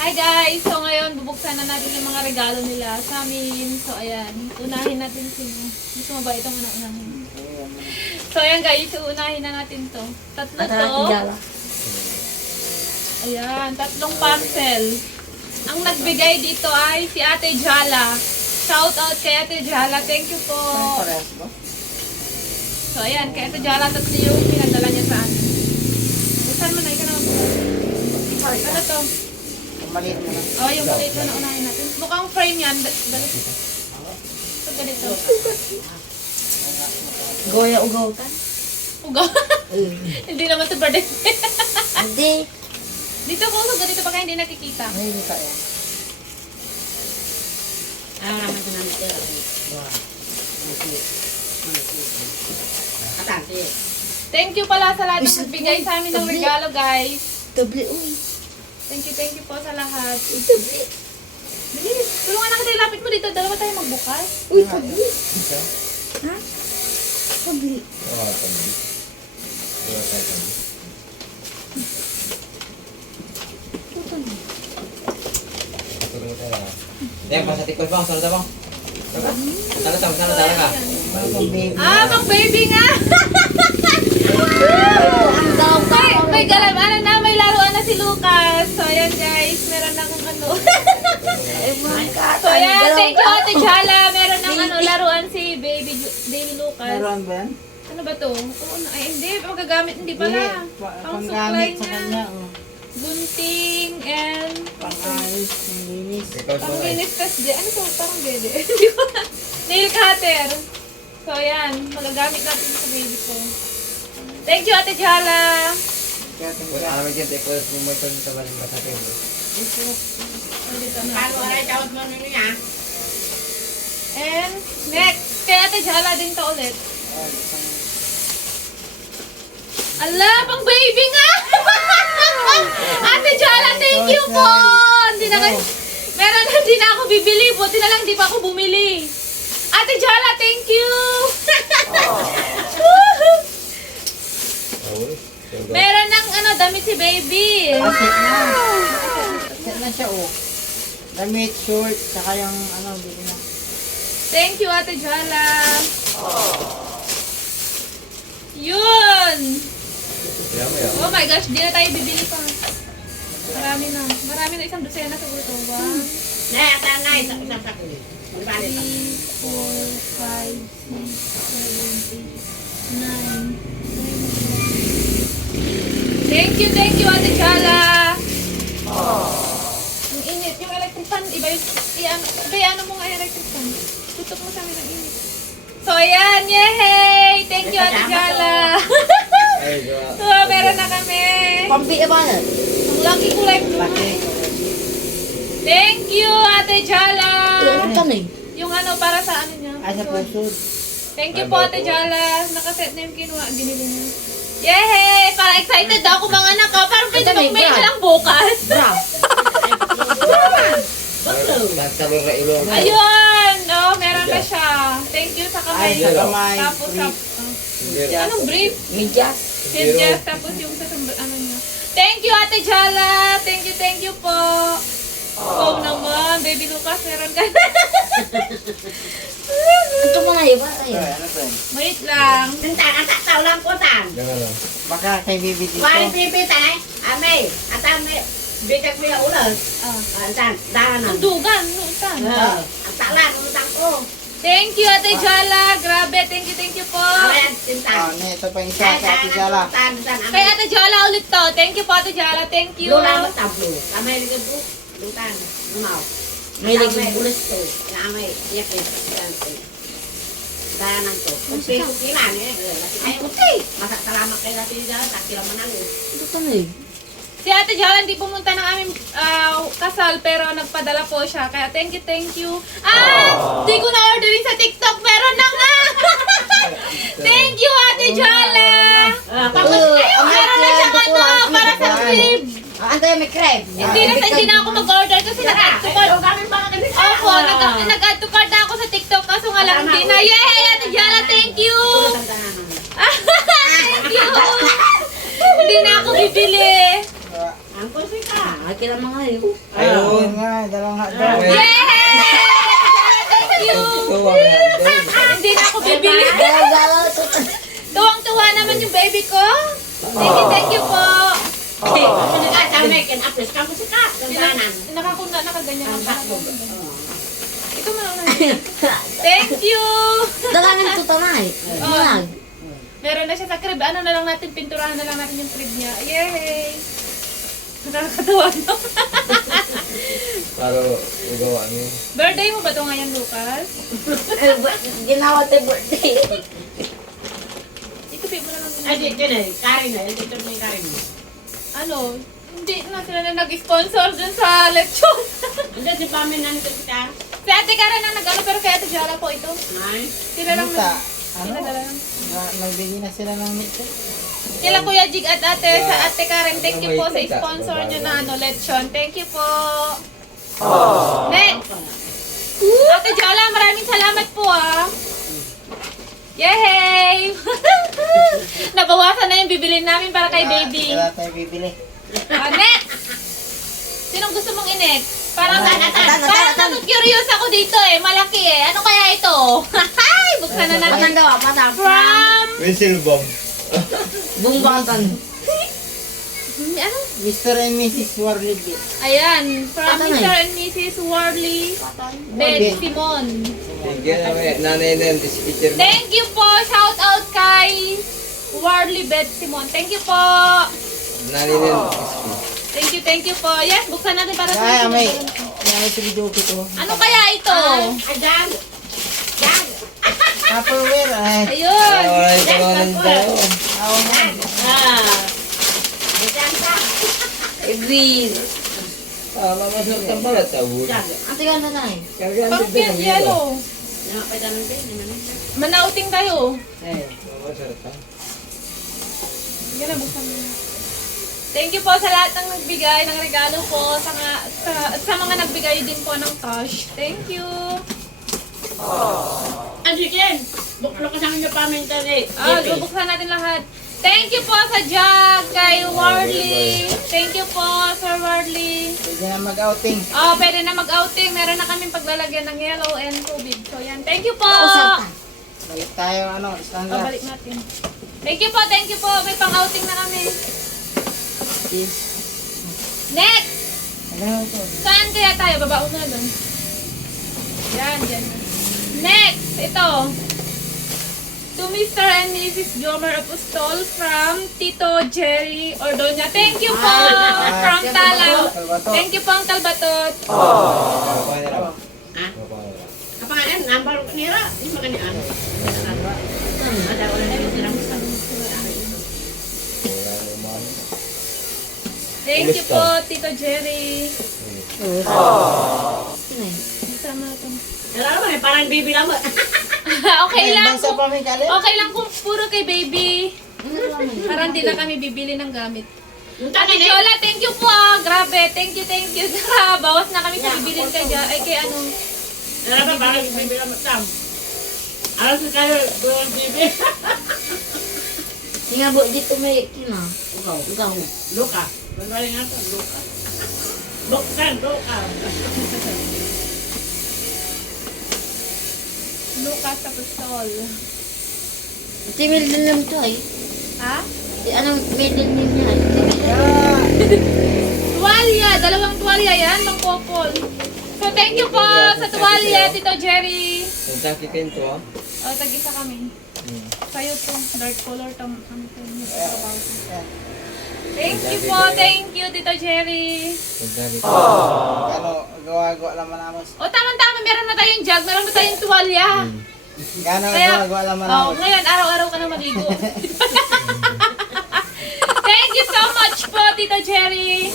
Hi guys! So ngayon, bubuksan na natin yung mga regalo nila sa amin. So ayan, unahin natin sino. Gusto mo ba itong unahin? So ayan guys, unahin na natin to. Tatlo to. Ayan, tatlong parcel. Ang nagbigay dito ay si Ate Jala. Shout out kay Ate Jala. Thank you po. So ayan, kay Ate Jala, tatlo yung pinadala niya sa amin. Buksan mo na, ikaw naman po. Ano to? Maliit mo na. Oh, yung maliit na unahin natin. Mukhang frame yan. Dali. So, ganito. Goya ugautan? Ugaw. Hindi naman ito birthday. Hindi. Dito ko, so ganito pa kaya hindi nakikita. May kita yan. Ayaw naman ito namin ito. Thank you pala sa lahat ng nagbigay sa amin ng regalo, guys. Doble, uy. Thank you po sa lahat. Doble. Bilis, tulungan na kita, lapit mo dito. Dalawa tayo magbukas. Uy, doble. Ha? Doble. Yan, pasatikos bang? Salita bang? Salita ka. Ah, pang baby nga! Ang daw ka. May galam, ano na, may laruan na si Lucas. So, ayan guys, meron na akong ano. Ay, my God. So, ayan, thank you Ate Jala. Meron ng ano, laruan si baby Lucas. Meron ba yan? Ano ba to? Oo, ay hindi, magagamit, hindi pala. Pang supply Panggamit sa niya. kanya. Oh. Gunting and Pang-ayos, panglinis. panglinis tas di. Ano to? Parang dede. Hindi ko na. Nail cutter. So, ayan, magagamit natin sa baby ko. Thank you Ate Jala. Kaya tingnan. Alam mo dyan, tikos mo mo ito sa baling masakin mo. And next, kay Ate Jala din to ulit. Ala, pang baby nga! Ate Jala, thank you po! Hindi na kayo, meron na hindi na ako bibili. Buti na lang di pa ako bumili. Ate Jala, thank you! Meron ng ano, damit si baby. Set na. Set na siya, oh. Damit, short, saka yung ano, bili na. Thank you, Ate Jala. Yun! Oh my gosh, di na tayo bibili pa. Marami na. Marami na, isang dosena sa ito. 1, 3, 4, 5, 6, 7, 8, 9. Thank you, Ate Jala. Ang init. Yung electric fan, iba ano mo nga electric fan. Tutok mo sa amin ang init. So, ayan. Yay! Thank you, Ate Jala. So, meron na kami. Pampi ba na? Ang laki kulay blue. Thank you, Ate Jala. Ilan ka na eh? Yung ano, para sa ano niya. Ay, sa pusod. Thank you po, Ate Jala. Nakaset na yung kinuha. Binili niya. Yay! Parang excited daw ako mga anak. Parang pwede bang may lang bukas. Bra. Sabi ka ilong. Ayun! Oh, meron na siya. Thank you sa kamay. Ay, sa kamay. Tapos sa... Brief. Anong brief? Medyas. Siljas. Tapos yung sa ano niya. Thank you, Ate Jala. Thank you po. Oh naman, Baby Lucas, meron ka. Ito mo na iba tayo. Ay, ano ba yun? Wait lang. Ganun lang. Baka kay Bibi dito. Ang dugan. Nutan. Thank you, Ate Jala. Grabe, thank you po. Oh, ito pa yung isa kay Ate Jala. Kay Ate Jala ulit to. Thank you po, Ate Jala. Thank you. May laging bulas to. Ito ka na eh. Si Ate Jala hindi pumunta ng aming kasal pero nagpadala po siya. Kaya thank you. Ah! Hindi ko na-orderin sa TikTok. Meron na nga! Thank you, Ate Jala! Meron na siyang ano para sa crib. Antay may crab. Hindi na ako mag-order kasi nag-add to cart. Opo, nag-add to cart na ako sa TikTok kaso nga lang hindi na. Yay! Ate Jala, thank you! Thank you! Hindi na ako bibili. ko sika. Ay, kailan mga yun. Ayun nga, dalawang hotdog. Yay! Thank you! Tuwa nga yan. Hindi na ako bibili. Galaw, Tuwang-tuwa naman yung baby ko. Thank you po. Okay. Kami, kin-apres ka ko sika. Gandanan. Nakaganyan ang bata. Ito mo na. Thank you! Dalangan ito tanay. Malag. Meron na siya sa crib. Ano na lang natin, pinturahan na lang natin yung crib niya. Yay! Nakakatawa no? Para ugawa niyo. Birthday mo ba ito ngayon, Lucas? Ginawa tayo birthday. Itupi mo na lang. Ay, dito na. Karin na. Dito na yung karin mo. Ano? Hindi na sila na nag-sponsor dun sa lechon. Hindi, si Pami na nito sika. Si Ate Karen ang nag-ano, pero kay Ate Jara po ito. Ay. Sila lang Kita, Sila ano, lang. magbigay na sila ng meat. Sila Kuya Jig at Ate sa Ate Karen. Thank you po sa sponsor nyo na ano, lechon. Thank you po. Next! Ate Jola, maraming salamat po ah. Yay! Nabawasan na yung bibilin namin para kay baby. Wala tayo bibili. Next! Sinong gusto mong inek? Parang Atan. curious ako dito eh. Malaki eh. Ano kaya ito? Hay! Buksan na natin. Patang daw, patang. From... Whistle bomb. Bumbatan. Ano? Mr. and Mrs. Warley. Ayan. From Patay. Mr. and Mrs. Worley Bed Simon. Thank you naman. Nanay na yung speaker mo. Thank you po. Shout out kay Worley Bed Simon. Thank you po. Nanay na yung speaker. Thank you po. Yes, buksan natin para sa Kaya may, sunod. may video ko. Ano kaya ito? Ayan. Yan. Tupperware. Ay, Ayun. Ay, tawanan tayo. ako nga. Diyan ka. Ibig. Mamasarap ang balat sa ulo. Ate ka na tayo. Pumpkin yellow. Nakapay namin din. Manauting tayo. Mamasarap ka. Yan na, buksan mo. Thank you po sa lahat ng nagbigay ng regalo po, sa mga nagbigay din po ng cash. Thank you. Ken, buklo ka sa amin yung paminta ni. Bubuksan natin lahat. Thank you po sa jug kay Warley. Thank you po, Sir Warley. Pwede na mag-outing. Pwede na mag-outing. Meron na kaming paglalagyan ng yellow and tubig. So yan. Thank you po. Usatan. Balik tayo, standard. Balik natin. Thank you po, thank you po. May pang-outing na kami. Yes. Next! Ano ito? Saan kaya tayo? Babao na doon. Yan, dyan. Next! Ito. To Mr. and Mrs. Jomer Apostol from Tito Jerry Ordoña. Thank you po! From Talang. Thank you po ang Talbatot. Kapay na lang. Ha? Kapay na lang. Kapangalan, number nira, di maganian. Ada wala na yung silang sa Wala naman. Thank you po, Tito Jerry. Sama ito. Alam mo, parang baby lang mo. Okay lang Sa kung, pamigali? okay lang kung puro kay baby. Parang di na kami bibili ng gamit. Ate Jola, thank you po ah. Grabe, thank you. Bawas na kami sa bibilin kay ano. Alam mo, parang baby lang mo. Tam. Alam sa kayo, buwan baby. Singabo dito may kina. Ugaw. Luka. Bagaling nga ito, Luka. Buksan, Luka. Lucas Apostol. Ate Milden lang to ay. Ha? Anong Milden din niya? Tuwalya, dalawang tuwalya yan, pang couple. So thank you po sa tuwalya, Tito Jerry. Yung taki kento ah. Tag-isa kami. Sa'yo to, dark color tam ano to. Thank you, Tito Jerry. Yung taki Ano, gawa-gawa naman naman. Tama-tama, meron na tayong jug, meron na tayong tuwalya. Gano'n Kaya, gawa-gawa naman naman. ngayon, araw-araw ka na maligo. Thank you so much po, Tito Jerry.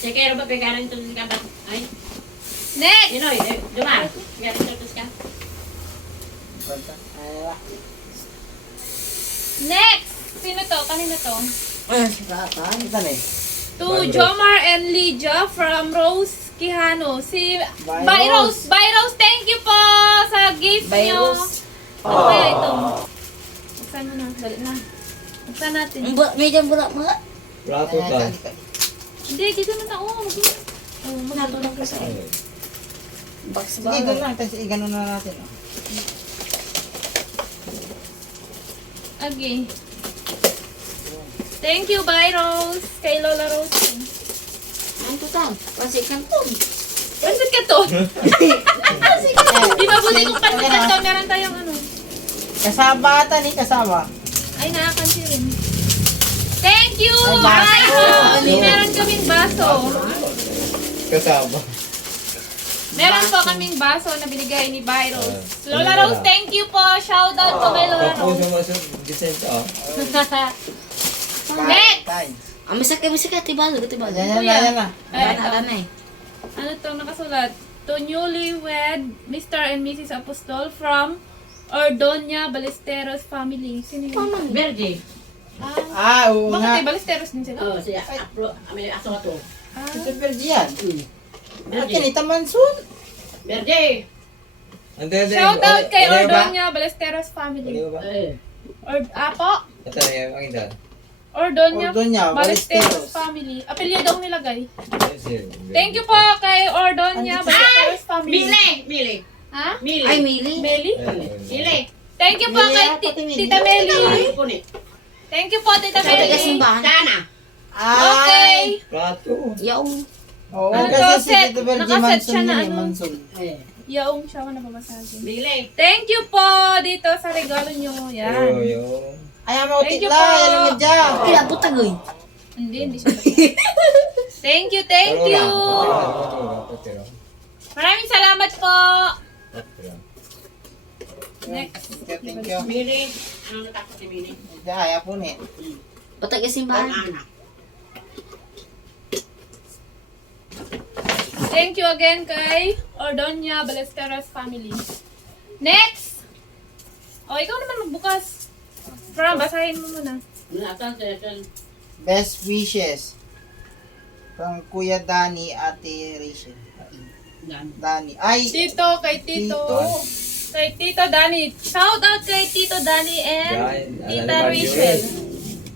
Sige, ano ba pegaran ito sa kabat? Ay, Next! Inoy, Dumar. Pegaran ito sa kabat. Next! Sino to? Kanino to? Ito na eh. To Jomar and Lydia from Rose Quijano. Si Byros, thank you po sa gift nyo. Ano kaya ito? Buksan mo na, dali na. Buksan natin. Medyo bulak mga. Plato Ayan, ka. halika. Hindi, dito na tao. Magkatulong ko sa'yo. Box Sige, ba? doon lang. Tapos i-ganon na natin. Oh. Okay. Thank you, Bye Rose. Kay Lola Rose. Ang tutan. Kasi kanton. Pansit ka to. Di ba buti kung pansit ka to, meron tayong ano. Kasama ata ni kasama. Ay, nakakansi rin. Thank you! Ay, baso. Bye Rose! Meron kaming baso. Kasama. Meron po kaming baso na binigay ni Bye Rose. Lola Rose, thank you po. Shout out po kay Lola Tapos Rose. yung masuk, descent ah. Next! Kain. Ang masakit. Tibalo. Ayan na, ayan na. Ay, ito. Ano eh. Ano to nakasulat? To newlywed Mr. and Mrs. Apostol from Ordonia Ballesteros family. Sino yun? Verde. Ah, oo Bakit nga. ay Ballesteros din sila? Oh, siya. May aso nga to. Ah, Ito Verdi yan. Verde. Akin, ita Mansun. Verde. shout out kay Ordonia Ballesteros family. Ano ba? Apo? Ito na yung pakita. Ordonia Ordonia Ballesteros Ballesteros. family. Apelyido ang nilagay. Yes. Thank you po kay Ordonia Ballesteros family. Mili. Ha? Mili. Ay, Mili. Meli? Mili. Thank you po Meli, kay pati Meli. Tita Meli. Ay, punit. Thank you po Tita Sabi ka Meli. simbahan. Sana. Okay. Plato. Yaong. Oo, Ano to, kasi si set? Tito Verdi Nakaset Mansun siya na yun eh, ano? Mansun. Eh. Yaong siya ako nababasagin. Mili. Thank you po dito sa regalo nyo. Yan. Yung... Ayaw mo, Thank you titla. po. Alam mo dyan. Kaya butagoy. Hindi siya. Thank you. Maraming salamat po. Next. Thank you. Mili. Anong natakot si Mili? Diyan, ayaw po ni. Patag ka simbahan. Anak. Thank you again kay Ordonia Ballesteros family. Next. O, ikaw naman magbukas. Parang basahin mo muna. Natan sa Best wishes. From Kuya Danny, Ate Rachel. Danny. Ay, Tito, kay Tito. Tito. Kay Tito Danny. Shout out kay Tito Danny and Yan, Tita alam mo, Rachel.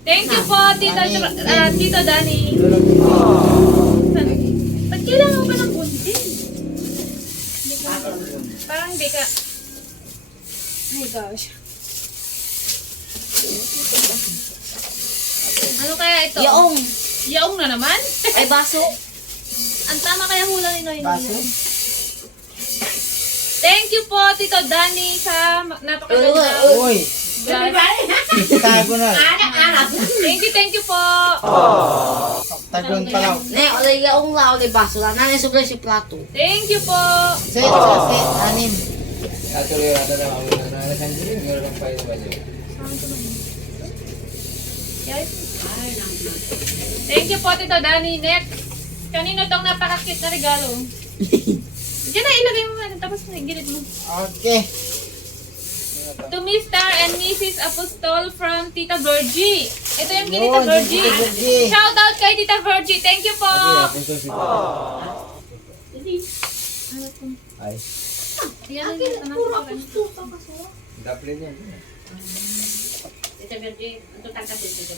Thank you po, Tito Danny. Ba't kailangan mo ba ng bunti? Hindi ka parang hindi ka. My gosh. Ano kaya ito? Yaong. Yaong na naman? Ay, baso. Ang tama kaya hula ni Noy. baso. Thank you po, Tito Danny, sa napakaganda. Uy, tago na. Anak. Thank you po. Tagon pa lang. Ne, olay yaong la, olay baso la. Nanay sublay si plato. Thank you po. Set kasi, anim. Atuloy natin ang mga nananasanjiri. Meron lang pa yung badyo. Yes. Thank you po, Tito Danny. Next. Kanino tong napaka-cute na regalo? Diyan na, ilagay mo natin. Tapos gilid mo. Okay. To Mr. and Mrs. Apostol from Tita Virgie. Ito yung kay Tita Yun, Virgie. Tita Virgie. Shout out kay Tita Virgie. Thank you po. Ano to? Ay. Yan ang tanong. Daplin yan. Ito Verde. Ito tangkasin dito.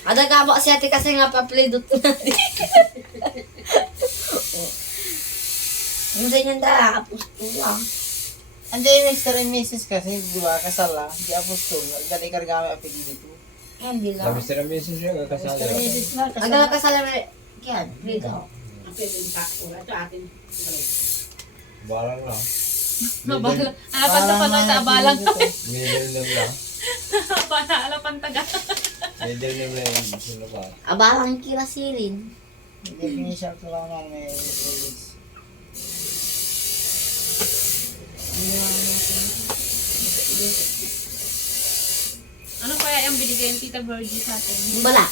Ada ka ba si ate kasi nga pa-play dot natin. Yung ganyan da, apusto lang. Andiyan yung Mr. and Mrs. kasi, di ba, kasal lang. Di apostol. Dali kargami apelido dito. Hindi lang. Sabi sila misis siya, kakasal Mr. and lang. Mrs. na, kasal Agala lang. ka sa lamay. Kyan, dito. Ang pwede yung tako. Ito atin. Balang lang. Abala. Alapan sa panoy sa abalang. Middle name lang. Abala, alapan taga. Middle name lang. Sino ba? Abalang kirasilin. Definition ko lang naman may release. Ano kaya yung binigay ng Tita Virgie sa atin? Bala.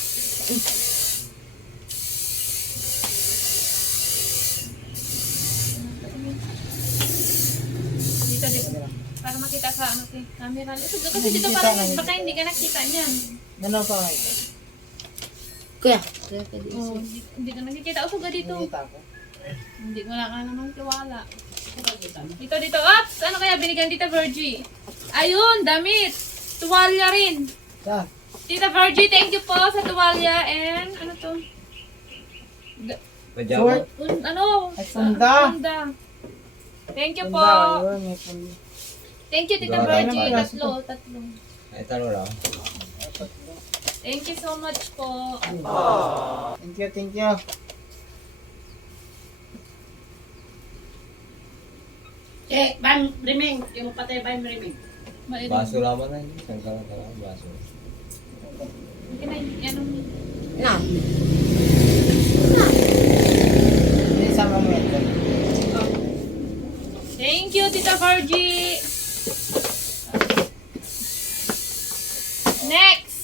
Dito. Para makita sa ano kay camera. Kasi dito parang baka hindi ka nakita niyan. Ganaw pa nga ito. Kuya. Kuya, pwede Oh, isi. hindi ka nakikita. Usog ka dito. Nakita ko. Hindi wala ka namang tiwala. Dito. Ops! Ano kaya binigyan Tita Virgie? Ayun, damit! Tuwalya rin. Saan? Tita Virgie, thank you po sa tuwalya and ano to? Pajama. Ano? Ay, funda. Funda. Thank you po. Funda, yun, may funda. Thank you, Tita Gawa Virgie. tayo. Tatlo. Ay, talo lang. Thank you so much po. Thank you, thank you. Bam Riming. Yung patay Bam Riming. Baso naman na yun. Isang kalang baso. Okay na, ano? Na. Hindi sa momento. Thank you, Tita Virgie. Next.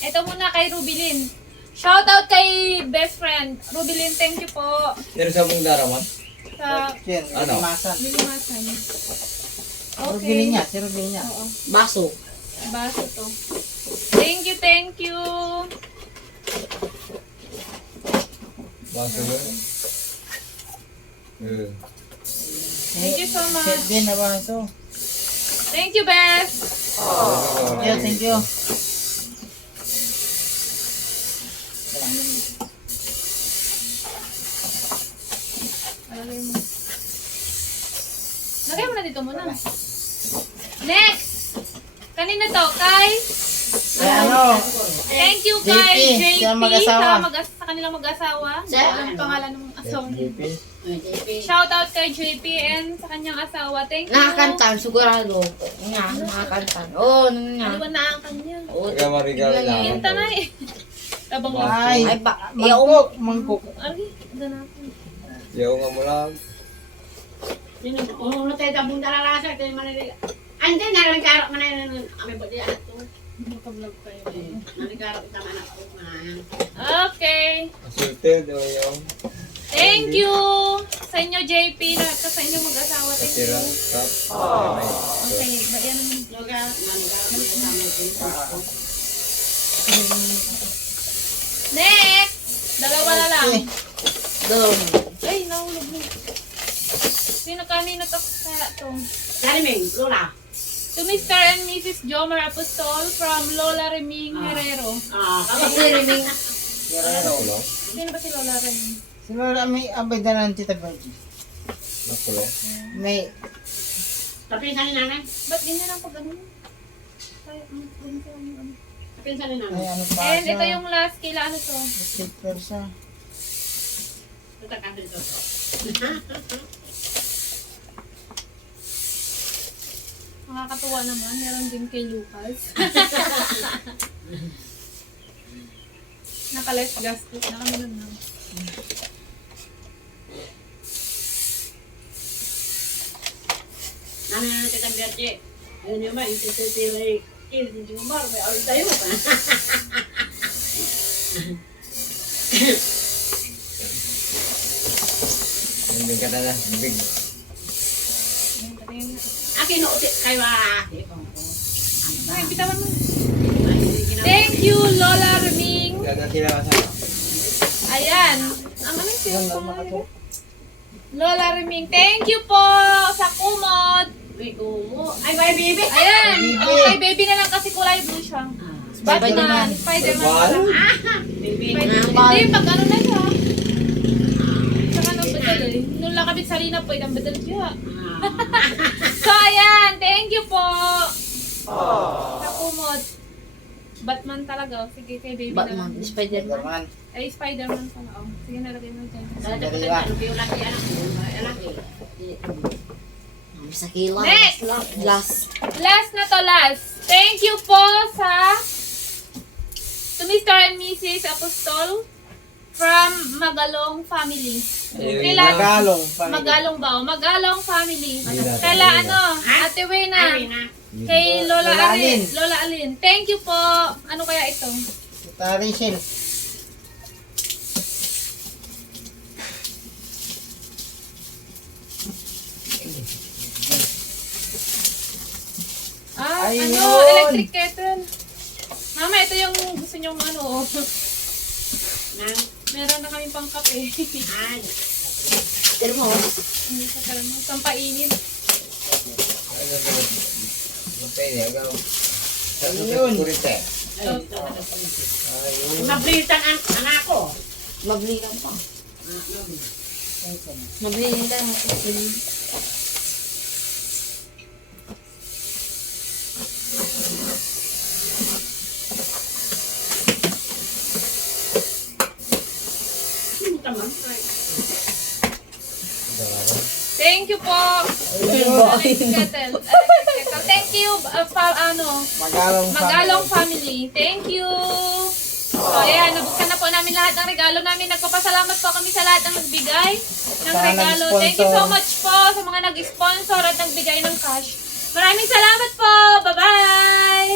Ito muna kay Rubilin. Shoutout kay best friend. Rubilin, thank you po. Pero sa mong daraman? Sa Yan, Ano? limasan. lilimasan. Rubili niya, si Rubili niya. Oo. Baso. Baso to. Thank you, thank you. Baso yun. Thank you so Set much. din na ba ito? Thank you, Beth. Thank you, thank you. Lagay mo na dito muna. Next! Kanina to, kay... Ay, ano? Thank you kay JP, JP sa mag-asawa. sa kanilang mag-asawa. Sa- Anong pangalan ng asawa niya? JP. Shoutout kay JP and sa kanyang asawa. Thank you. Nakakantan, sigurado. Nga, nakakantan. Oo, nga. Ano ba na ang kanya? Oo, Kaya marigal lang. Kinta na eh. Tabang mo. Ay, Ay, yaw. mangkok. Ay, ganapin. Yaw nga mo lang. Sino? Uno tayo tabong dalalasa. Tayo maniliga. Hindi, naligarap man na yun. Kami ba di anak to? Makablog kayo. Naligarap ita man ako. Okay. Asulted o yaw. Thank you sa inyo JP na sa inyo mag-asawa. Thank you. Tira. Tap. Okay, ba yan naman. Loga, naligarap ita man. Next! Dalawa na lang. Doon. Ay, nahulog mo. Sino kanina to kaya to? Dariming, Lola. To Mr. and Mrs. Jomar Apostol from Lola Reming Herrero. Kasi riming. Ako lang. Sino ba si Lola Reming? Sino may abay na ng Tita Virgie? Ako lang. May, Kapinsan ni nanay. Ba't ganyan ang pag-ano? Kaya, ganito ang ano. Kapinsan ni may nanay. ano pa And ito yung last, kila ano to? sticker siya. Tatakang dito. Nakakatuwa naman. Meron din kay Lucas. Naka-less gastos na kami nun. Nanay na kitang biyache. Yun yung ba, iti-titiri. Iti Jumar, may awit tayo pa. Hindi ka na na. Big. Akin no uti kayo Ay, bitawan mo. Thank you, Lola Reming. Kaya sila ka sa. Ayan. Ang ano siya? Lola Reming, thank you po sa kumot. Ay, may baby. Ayan. Baby. Okay, baby na lang kasi kulay blue siya. Batman, Spider-Man. Bal? Baby. Hindi, pag ano na siya. Saka nang badal eh. Nung lakabit sa rina po, itang badal siya. So, ayan. Thank you po. Sa kumot. Batman talaga. Oh. Sige, kay baby na lang. Batman, Spider-Man. Naman. Ay, Spider-Man pala. Oh. Sige, nalagay mo dyan. Sa kila. Next! Last. Last na to, last. Thank you po sa to Mr. and Mrs. Apostol from Magalong family. Kila Tagalong. Magalong ba? O, Magalong family. Hindi na, Kala hindi na. ano, Ate Wena. Kay Lola Lola Alin. Alin. Lola Alin. Thank you po. Ano kaya ito? Tita Rachel. Ayun. Ano? Electric kettle. Mama, ito yung gusto nyong ano. Oh. Meron na kami pang kape. Termos. Hindi sa termos. Pampainit. Ano ka na? Mapay niya. Yun. Kurite. Mablitan ang anak ko. Mablikan pa. Mablikan ako. Tama. Thank you po. Electric kettle. Thank you, Magalong family. Thank you. So, ayan, nabuksan na po namin lahat ng regalo namin. Nagpapasalamat po kami sa lahat ng nagbigay ng Sa regalo. nag-sponsor. Thank you so much po sa mga nag-sponsor at nagbigay ng cash. Maraming salamat po. Bye-bye!